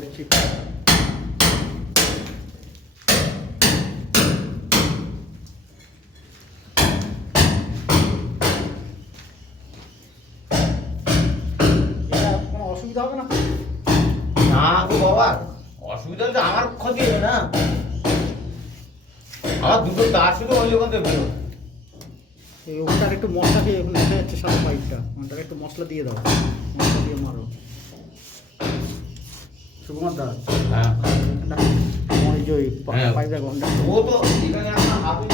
দিচ্ছি। কোনো অসুবিধা হবে না? না গো বাবা, অসুবিধা হচ্ছে আমার ক্ষতি হবে না। আমার দুটো তার শুধু ওই ওখান থেকে বেরো। এই ওখানটার একটু মশলা দিয়ে ওখানে দেখা যাচ্ছে সাদা পাইপটা, ওখানটার একটু মশলা দিয়ে দাও, মশলা দিয়ে মারো। সুকুমার দা, হ্যাঁ এখানটা আমার এই যে ওই পাইপ দেখো ওখানটা। ও তো এখানে আপনার হাতে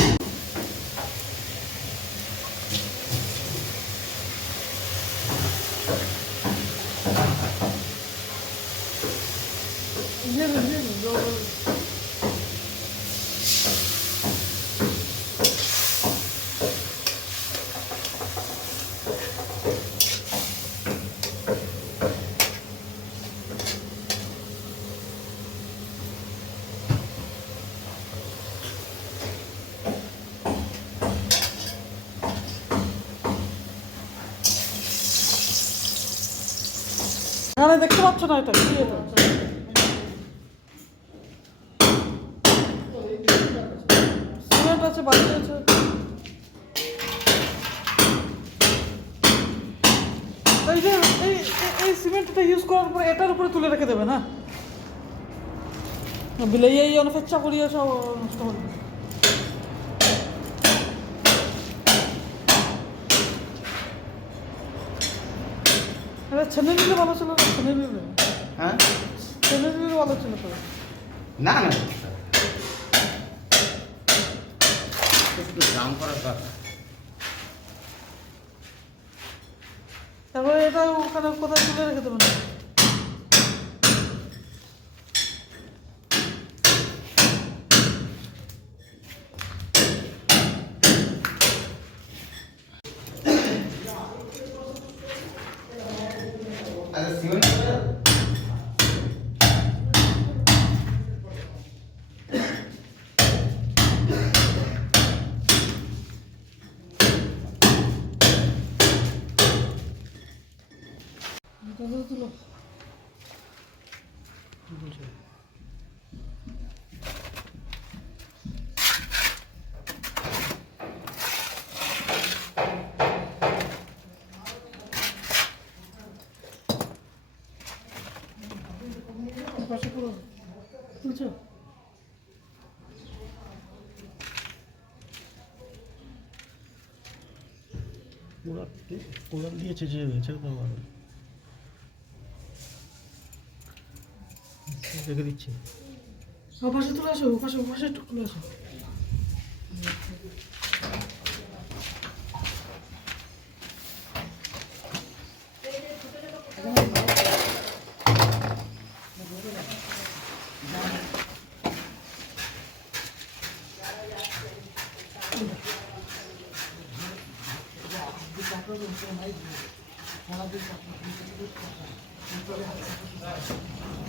এখানে দেখতে পাচ্ছ না এটা কি এটা? সিমেন্ট আছে, বালি আছে। এই যে এই সিমেন্টটা ইউজ করার পরে এটার উপরে তুলে রেখে দেবে না, বিলে এই অনেক ফেচ্চা করিয়ে সব নষ্ট হবে। এটা ছেলে নিলে ভালো ছিল না, ছেলে নিলে হ্যাঁ ছেলে নিলে ভালো ছিল তো। না না একটু দাম করার কথা। তারপরে এটা ওখানে কোথায় তুলে রেখে দেবে না। আচ্ছা সিমেন্ট তুলো পাশে পুরো তুলছো। কোড়াল দিয়েছে যে ছেড়ে দাও আর রেখে দিচ্ছি। ও পাশে তুলে আসো, ও পাশে একটু তুলে আসো।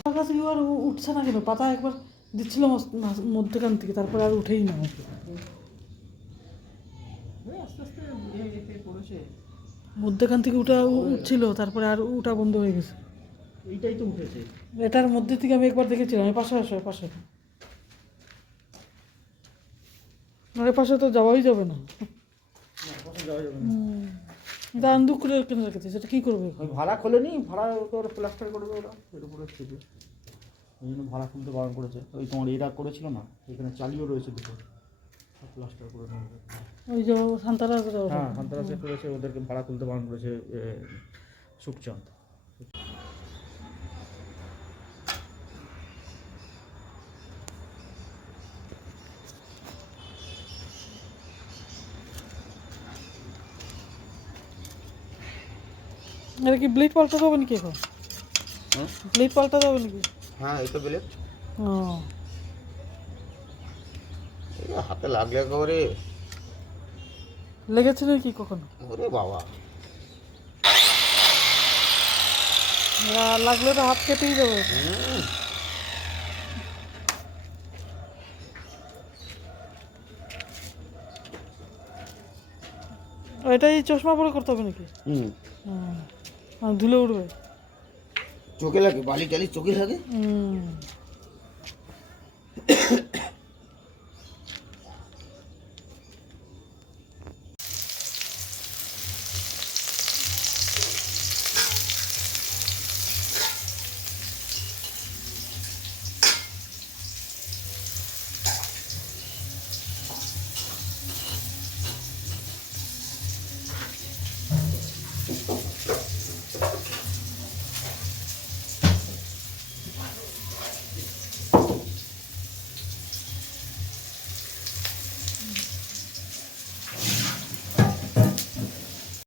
আমার কাছে কি আর উঠছে না কেন? পাতা একবার দিচ্ছিল মধ্যখান থেকে, তারপরে আর উঠেই না। আস্তে আস্তে পড়েছে। মধ্যখান থেকে উঠছিল, তারপরে আর উঠা বন্ধ হয়ে গেছে। এইটাই তো উঠেছে। এটার মধ্যে থেকে আমি একবার দেখেছিলাম। এই পাশে আসো, পাশে। আর পাশে তো যাওয়াই যাবে না। যাওয়া যাবে না। দান দুঃখ করে কেন রেখেছে, সেটা কী করবে? ওই ভাড়া খোলেনি, ভাড়া তো ওরা প্লাস্টার করবে, ওরা এর উপরে থেকে ওই জন্য ভাড়া খুলতে বারণ করেছে। ওই তোমার এরা করেছিল না, এখানে চালিও রয়েছে দুটো, প্লাস্টার করে নেবে। ওই যে সান্তারাজ, হ্যাঁ সন্ত্রাসে করেছে, ওদেরকে ভাড়া তুলতে বারণ করেছে সুখচাঁদ। এটা কি ব্লেড পাল্টাতে হবে নাকি এখন? ব্লেড পাল্টাতে হবে নাকি? হ্যাঁ এই তো বেলে ও, হাতে লাগলে একেবারে লেগেছে নাকি কখনো? ওরে বাবা, লাগলে তো হাত কেটেই যাবে। এটাই চশমা পরে করতে হবে নাকি? হুম ধুলে উঠবে। চোখে লাগে, বালি টালি চোখে লাগে।